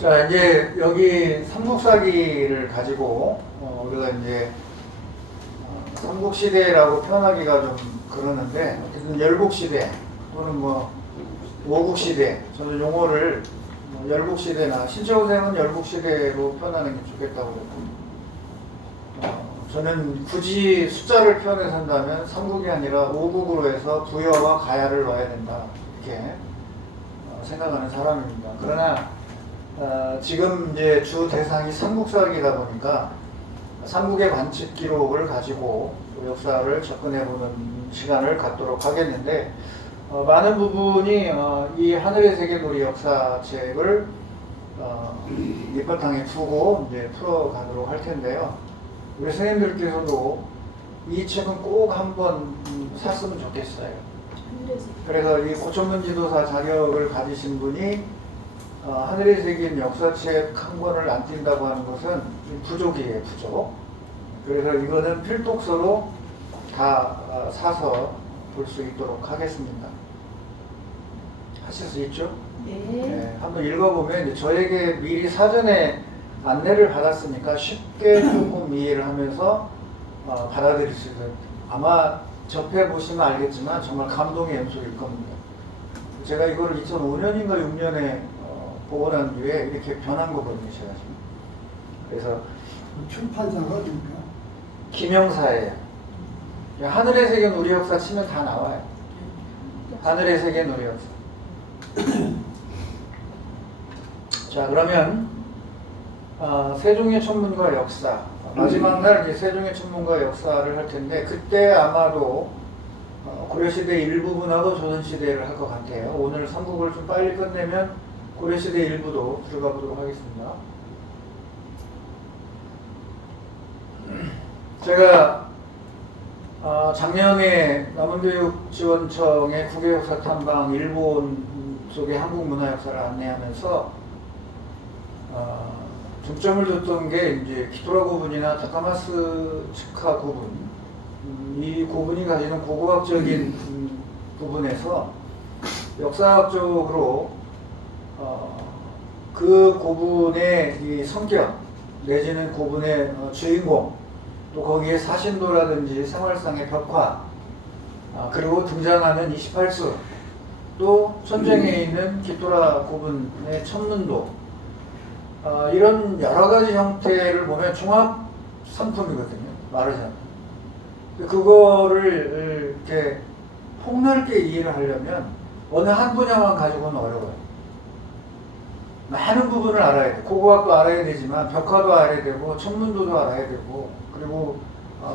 자, 이제 여기 삼국사기를 가지고 우리가 이제 삼국시대라고 표현하기가 좀 그러는데, 어쨌든 열국시대 또는 뭐 오국시대, 저는 용어를 열국시대나 신채호생은 열국시대로 표현하는 게 좋겠다고 그랬고, 저는 굳이 숫자를 표현해서 한다면 삼국이 아니라 오국으로 해서 부여와 가야를 넣어야 된다, 이렇게 생각하는 사람입니다. 그러나 지금 이제 주 대상이 삼국사기다 보니까 삼국의 관측 기록을 가지고 역사를 접근해보는 시간을 갖도록 하겠는데, 많은 부분이 이 하늘의 세계 놀이 역사책을 밑바탕에 두고 이제 풀어가도록 할 텐데요. 우리 선생님들께서도 이 책은 꼭 한번 샀으면 좋겠어요. 그래서 이 고천문 지도사 자격을 가지신 분이 하늘의 세계인 역사책 한 권을 안 띈다고 하는 것은 부족이에요, 부족. 그래서 이거는 필독서로 다 사서 볼 수 있도록 하겠습니다. 하실 수 있죠? 네. 한번 읽어보면 이제 저에게 미리 사전에 안내를 받았으니까 쉽게 조금 이해를 하면서 받아들일 수 있어요. 아마 접해보시면 알겠지만 정말 감동의 연속일 겁니다. 제가 이거를 2005년인가 6년에 보고 난 뒤에 이렇게 변한 거거든요, 제가 지금. 그래서 출판사가 어딘가? 김영사예요. 하늘의 세계 놀이 역사 치면 다 나와요. 하늘의 세계 놀이 역사. 자, 그러면 세종의 천문과 역사, 마지막 날 이제 세종의 천문과 역사를 할 텐데, 그때 아마도 고려시대 일부분하고 조선시대를 할 것 같아요. 오늘 삼국을 좀 빨리 끝내면 고려시대 일부도 들어가 보도록 하겠습니다. 제가 작년에 남원교육지원청의 국외역사 탐방 일본 속의 한국 문화 역사를 안내하면서 중점을 뒀던 게 이제 키토라 고분이나 다카마스 츠카 고분, 이 고분이 가지는 고고학적인 부분에서 역사학적으로 그 고분의 이 성격 내지는 고분의 주인공, 또 거기에 사신도라든지 생활상의 벽화, 그리고 등장하는 28수, 또 천정에 있는 키토라 고분의 천문도, 이런 여러 가지 형태를 보면 종합 상품이거든요, 말하자면. 그거를 이렇게 폭넓게 이해를 하려면 어느 한 분야만 가지고는 어려워요. 많은 부분을 알아야 돼. 고고학도 알아야 되지만 벽화도 알아야 되고 천문도도 알아야 되고, 그리고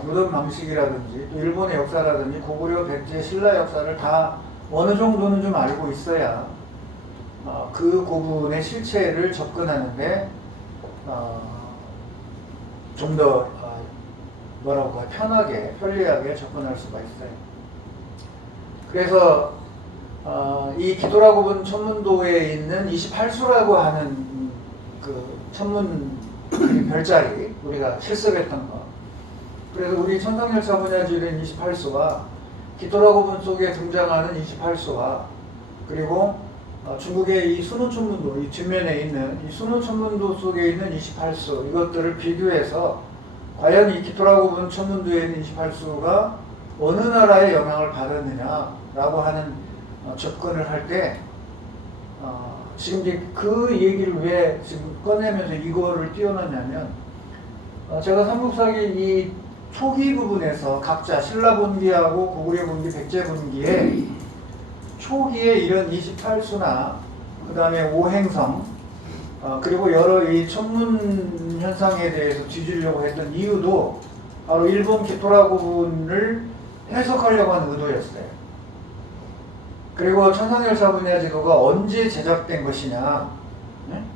무덤 방식이라든지 또 일본의 역사라든지 고구려, 백제, 신라 역사를 다 어느 정도는 좀 알고 있어야 그 고분의 실체를 접근하는데 좀 더 뭐라고 할까, 편하게, 편리하게 접근할 수가 있어요. 그래서 이 기토라 고분 천문도에 있는 28수라고 하는 그 천문 별자리, 우리가 실습했던 거. 그래서 우리 천상열차 분야지된 28수와 기토라 고분 속에 등장하는 28수와, 그리고 중국의 이 순호 천문도, 이 뒷면에 있는 이 순호 천문도 속에 있는 28수, 이것들을 비교해서 과연 이 기토라 고분 천문도에 있는 28수가 어느 나라에 영향을 받았느냐라고 하는 접근을 할 때, 지금 이제 그 얘기를 왜 지금 꺼내면서 이거를 띄워놨냐면, 제가 삼국사기 이 초기 부분에서 각자 신라분기하고 고구려분기, 백제분기에 초기에 이런 28수나 그 다음에 오행성, 그리고 여러 이 천문 현상에 대해서 뒤지려고 했던 이유도 바로 일본 기토라 고분을 해석하려고 하는 의도였어요. 그리고 천상열차 분야 지도가 언제 제작된 것이냐,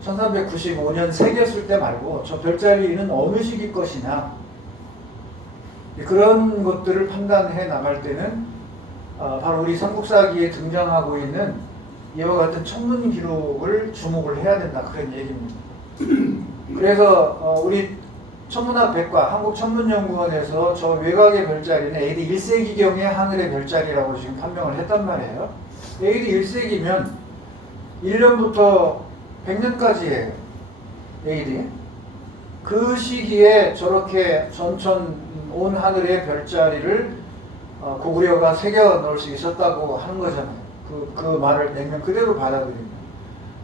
1395년 새겼을 때 말고 저 별자리는 어느 시기 것이냐, 그런 것들을 판단해 나갈 때는 바로 우리 삼국사기에 등장하고 있는 이와 같은 천문 기록을 주목을 해야 된다, 그런 얘기입니다. 그래서 우리 천문학 백과 한국천문연구원에서 저 외곽의 별자리는 AD 1세기경의 하늘의 별자리라고 지금 판명을 했단 말이에요. AD 1세기면 1년부터 100년까지예요. AD. 그 시기에 저렇게 전천 온 하늘의 별자리를 고구려가 새겨 넣을 수 있었다고 하는 거잖아요. 그 말을 냉면 그대로 받아들이면.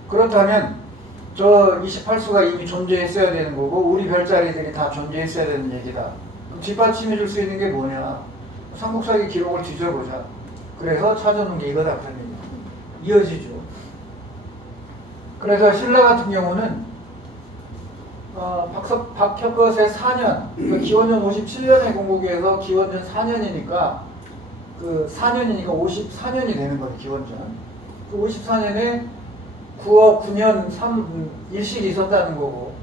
그렇다면 저 28수가 이미 존재했어야 되는 거고 우리 별자리들이 다 존재했어야 되는 얘기다. 그럼 뒷받침해 줄 수 있는 게 뭐냐? 삼국사기 기록을 뒤져보자. 그래서 찾아놓은 게 이거다. 그런 얘기. 이어지죠. 그래서 신라 같은 경우는 박혁거세 4년, 그러니까 기원전 57년에 공국에서 기원전 4년이니까 그 4년이니까 54년이 되는 거예요. 기원전. 그 54년에 9억 9년 1실이 있었다는 거고,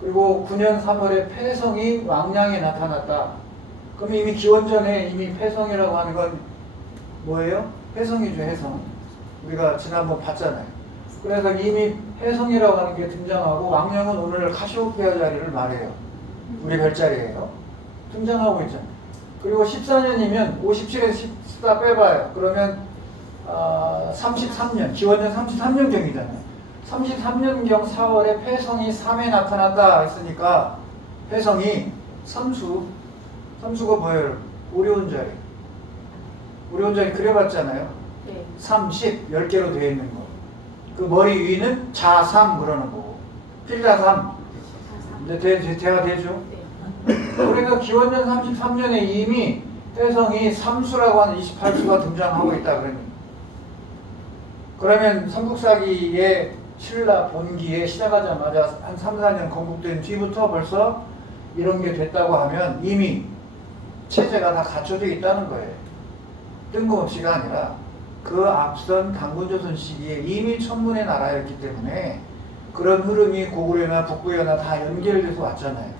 그리고 9년 3월에 패성이 왕량에 나타났다. 그럼 이미 기원전에 이미 패성이라고 하는 건 뭐예요? 해성이죠, 해성. 우리가 지난번 봤잖아요. 그래서 이미 해성이라고 하는 게 등장하고 왕량은 오늘 카시오페아 자리를 말해요. 우리 별자리예요. 등장하고 있잖아요. 그리고 14년이면 57에서 14 빼봐요. 그러면 33년, 기원전 33년경이잖아요. 33년경 4월에 패성이 3에 나타났다 했으니까 패성이 삼수가 뭐예요? 오리온 자리. 오리온 자리 그려봤잖아요. 네. 30, 10개로 되어 있는 거. 그 머리 위는 자삼 그러는 거고. 필자삼. 이제 대화 되죠? 네. 그러니까 기원전 33년에 이미 패성이 삼수라고 하는 28수가 등장하고 있다 그러니. 그러면 삼국사기의 신라 본기에 시작하자마자 한 3, 4년 건국된 뒤부터 벌써 이런 게 됐다고 하면 이미 체제가 다 갖춰져 있다는 거예요. 뜬금없이가 아니라 그 앞선 단군조선 시기에 이미 천문의 나라였기 때문에 그런 흐름이 고구려나 북구려나 다 연결돼서 왔잖아요.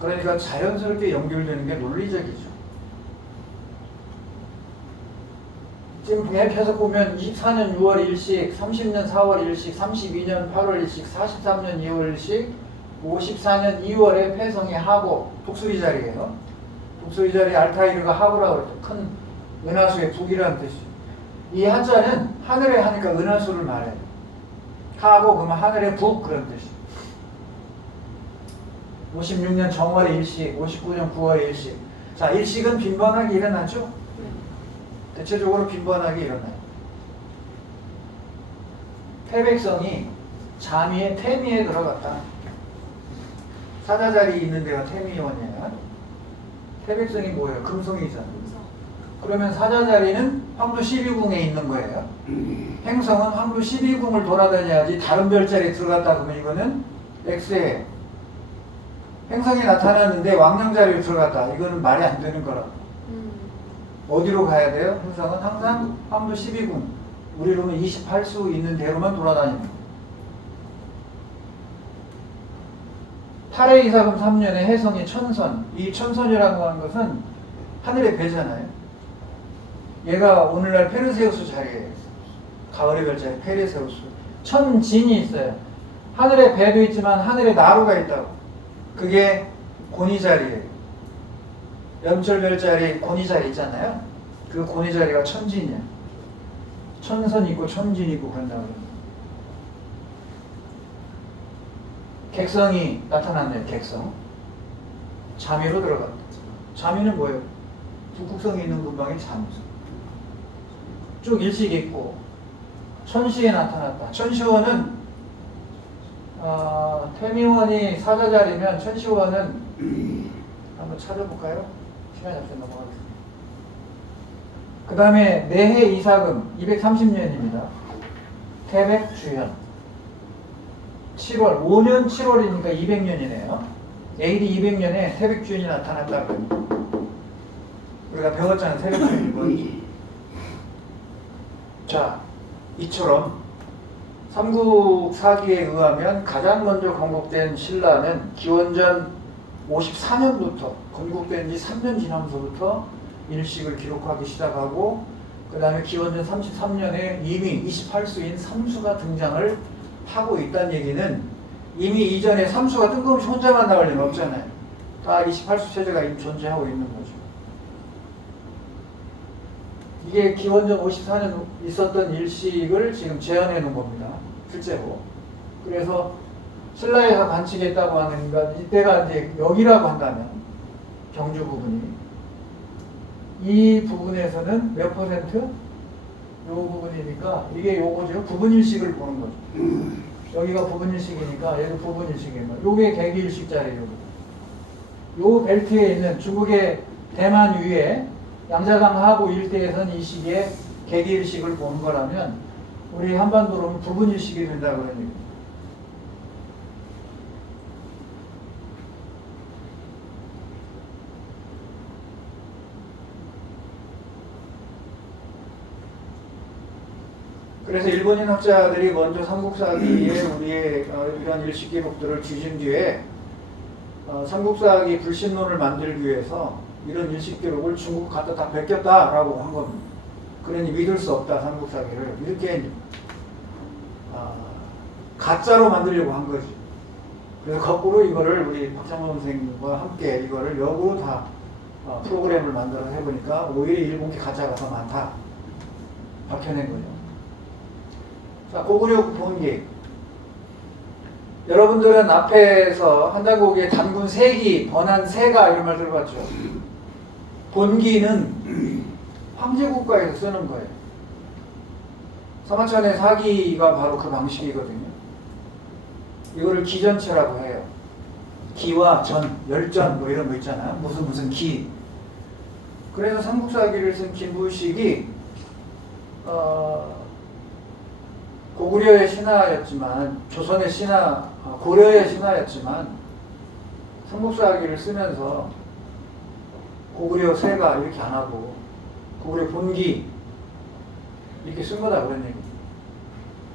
그러니까 자연스럽게 연결되는 게 논리적이죠. 지금 계속 보면 24년 6월 1식, 30년 4월 1식, 32년 8월 1식, 43년 2월 1식, 54년 2월에 패성이 하고 독수리 자리예요. 독수리 자리 알타이르가 하고라고 그랬죠. 큰 은하수의 북이라는 뜻이죠. 이 한자는 하늘에 하니까 은하수를 말해요. 하고 그러면 하늘의 북 그런 뜻이죠. 56년 정월에 일식, 59년 9월에 일식. 자, 일식은 빈번하게 일어나죠? 대체적으로 빈번하게 일어나요. 태백성이 자미의 태미에 들어갔다. 사자자리 있는 데가 태미원이야. 태백성이 뭐예요? 금성이잖아요. 그러면 사자자리는 황도 12궁에 있는 거예요. 행성은 황도 12궁을 돌아다녀야지 다른 별자리에 들어갔다 그러면 이거는 X예요. 행성이 나타났는데 왕량자리로 들어갔다. 이거는 말이 안 되는 거라고. 어디로 가야 돼요? 행성은 항상 황도 12궁. 우리로는 28수 있는 대로만 돌아다니는 거예요. 8회 이사금 3년에 해성이 천선. 이 천선이라고 하는 것은 하늘의 배잖아요. 얘가 오늘날 페르세우스 자리예요. 가을의 별자리 페르세우스. 천진이 있어요. 하늘의 배도 있지만 하늘에 나루가 있다고. 그게 고니 자리예요. 염철 별자리 고니 자리 있잖아요. 그 고니 자리가 천진이야. 천선 있고 천진 있고 그런다고. 객성이 나타났네요. 객성. 자미로 들어갔다. 자미는 뭐예요? 북극성에 있는 근방이 자미성. 쭉 일식이 있고 천시에 나타났다. 천시원은 태미원이 사자자리면 천시원은 한번 찾아볼까요? 시간이 없어서 넘어가겠습니다. 그 다음에 내해 이사금 230년입니다. 태백주현 7월 5년 7월이니까 200년이네요. AD 200년에 태백주현이 나타났다고. 우리가 배웠잖아요. 태백주현이 뭔지. 자, 이처럼 삼국사기에 의하면 가장 먼저 건국된 신라는 기원전 54년부터 건국된 지 3년 지나면서부터 일식을 기록하기 시작하고 그 다음에 기원전 33년에 이미 28수인 삼수가 등장을 하고 있다는 얘기는 이미 이전에 삼수가 뜬금없이 혼자만 나올 리는 없잖아요. 다 28수 체제가 이미 존재하고 있는 거죠. 이게 기원전 54년 있었던 일식을 지금 재현해 놓은 겁니다. 실제로. 그래서 신라에서 관측했다고 하는 건 이때가 이제 여기라고 한다면 경주 부분이 이 부분에서는 몇 퍼센트? 요 부분이니까 이게 요거죠. 부분일식을 보는 거죠. 여기가 부분일식이니까 얘도 부분일식이에요. 요게 개기일식자예요. 요 벨트에 있는 중국의 대만 위에 양자강 하부 일대에선 이 시기에 개기일식을 보는 거라면 우리 한반도로는 부분일식이 된다 그런 얘기입니다. 그래서 일본인 학자들이 먼저 삼국사기에 우리의 이런 일식 기록들을 뒤진 뒤에 삼국사기 불신론을 만들기 위해서 이런 일식 기록을 중국 갖다 다 베꼈다라고 한 겁니다. 그러니 믿을 수 없다 삼국사기를 이렇게 가짜로 만들려고 한 거지. 그래서 거꾸로 이거를 우리 박찬원 선생님과 함께 이거를 역으로 다 프로그램을 만들어서 해보니까 오히려 일본기 가짜가 더 많다 밝혀낸 거죠. 자, 고구려 본기. 여러분들은 앞에서 한달고기에 단군 세기, 번한 세가 이런 말 들어봤죠? 본기는 황제국가에서 쓰는 거예요. 서만천의 사기가 바로 그 방식이거든요. 이거를 기전체라고 해요. 기와 전, 열전 뭐 이런 거 있잖아요. 무슨 기. 그래서 삼국사기를 쓴 김부식이 고구려의 신하였지만 조선의 신하, 고려의 신하였지만 삼국사기를 쓰면서 고구려 세가 이렇게 안 하고 고구려 본기 이렇게 쓴 거다 그런 얘기.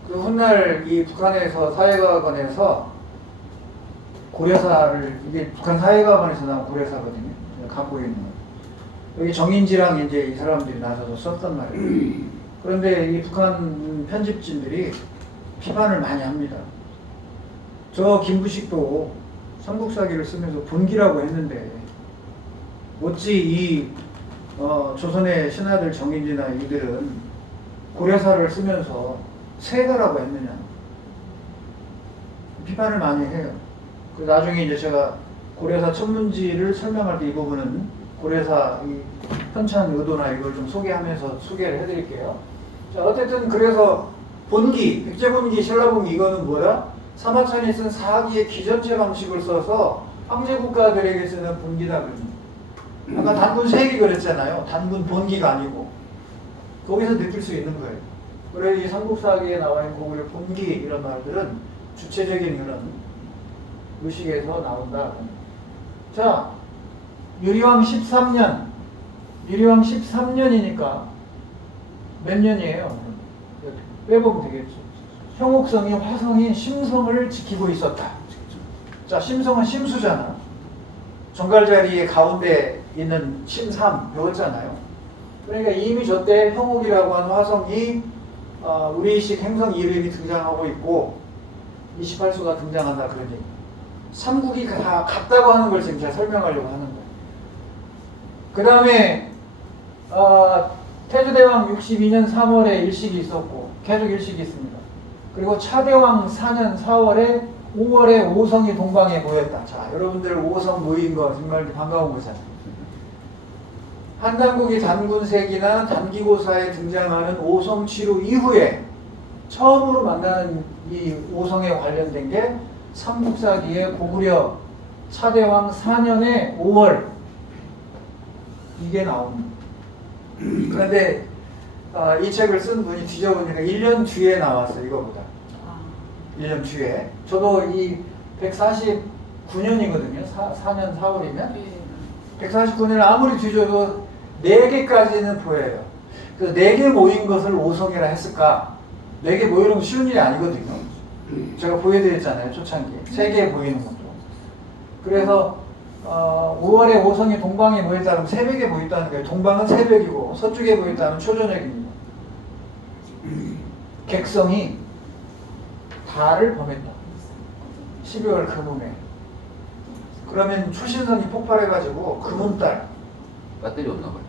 그 훗날 이 북한에서 사회과학원에서 고려사를 이게 북한 사회과학원에서 나온 고려사거든요. 갖고 있는 거. 여기 정인지랑 이제 이 사람들이 나서서 썼단 말이에요. 그런데 이 북한 편집진들이 비판을 많이 합니다. 저 김부식도 삼국사기를 쓰면서 본기라고 했는데 어찌 이 조선의 신하들 정인지나 이들은 고려사를 쓰면서 세가라고 했느냐 비판을 많이 해요. 그 나중에 이제 제가 고려사 천문지를 설명할 때 이 부분은 고려사 이 편찬 의도나 이걸 좀 소개하면서 소개를 해드릴게요. 자, 어쨌든 그래서 본기, 백제본기, 신라본기 이거는 뭐야? 사마천이 쓴 사기의 기전체 방식을 써서 황제국가들에게 쓰는 본기다 그럽니다. 아까 단군 세기 그랬잖아요. 단군 본기가 아니고 거기서 느낄 수 있는 거예요. 그래서 이 삼국사기에 나와 있는 고구려 본기 이런 말들은 주체적인 그런 의식에서 나온다. 자, 유리왕 13년, 유리왕 13년이니까 몇 년이에요? 빼보면 되겠죠. 형옥성이 화성인 심성을 지키고 있었다. 자, 심성은 심수잖아. 정갈자리의 가운데 있는 심삼 배웠잖아요. 그러니까 이미 저때 형옥이라고 하는 화성이 우리식 행성 이름이 등장하고 있고 28수가 등장한다 그런 얘기. 삼국이 다 같다고 하는 걸 지금 제가 설명하려고 하는 거예요. 그 다음에 태조대왕 62년 3월에 일식이 있었고 계속 일식이 있습니다. 그리고 차대왕 4년 4월에 5월에 오성이 동방에 모였다. 자, 여러분들 오성 모인 거 정말 반가운 거잖아요. 한단국이 단군색이나 단기고사에 등장하는 오성치루 이후에 처음으로 만나는 이 오성에 관련된 게 삼국사기의 고구려 차대왕 4년의 5월 이게 나옵니다. 그런데 이 책을 쓴 분이 뒤져보니까 1년 뒤에 나왔어요. 이거보다 1년 뒤에. 저도 이 149년이거든요 4년 4월이면 149년을 아무리 뒤져도 4개까지는 보여요. 그래서 4개 모인 것을 오성이라 했을까? 4개 모이는 건 쉬운 일이 아니거든요. 제가 보여드렸잖아요. 초창기 3개 보이는 것도. 그래서 5월에 오성이 동방에 모였다면 새벽에 모였다는 거예요. 동방은 새벽이고 서쪽에 모였다면 초저녁입니다. 객성이 달을 범했다. 12월 금운에. 그러면 초신성이 폭발해가지고 금운달 배터리 없나 봐요.